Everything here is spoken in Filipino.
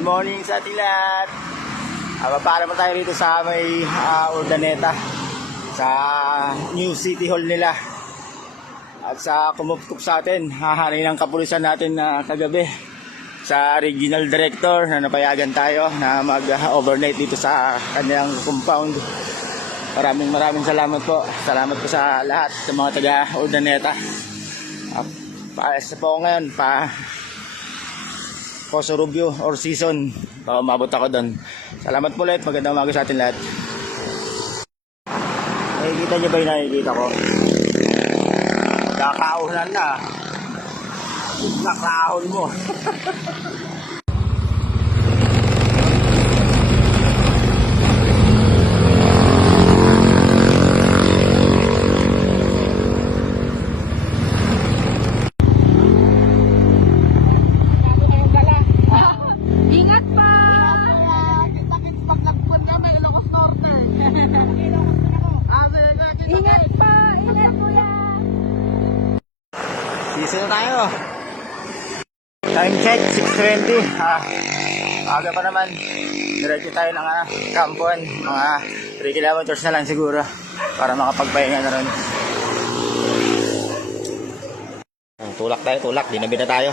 Good morning sa ating lahat. Para mo tayo rito sa may Urdaneta, sa New City Hall nila. At sa kumupkup sa atin, hahanay ng kapulisan natin na kagabi sa regional director na napayagan tayo na mag-overnight dito sa kanilang compound. Maraming salamat po. Salamat po sa lahat sa mga taga Urdaneta. Paayos na po ako ngayon Poso Rubio or season. Baka umabot ako doon. Salamat po ulit. Magandang umaga sa atin lahat. Nakikita niyo ba yung nakikita ko? Nakakaulan na. Nakahon mo. Ingat pa! Ingat pa! Ingat kuya! Season na tayo. Time check 6:20. Aga pa naman. Diretso tayo ng kampuan. Mga 3 kilometers na lang siguro para makapagpahinga na rin. Tulak tayo, tulak. Dinabi na tayo.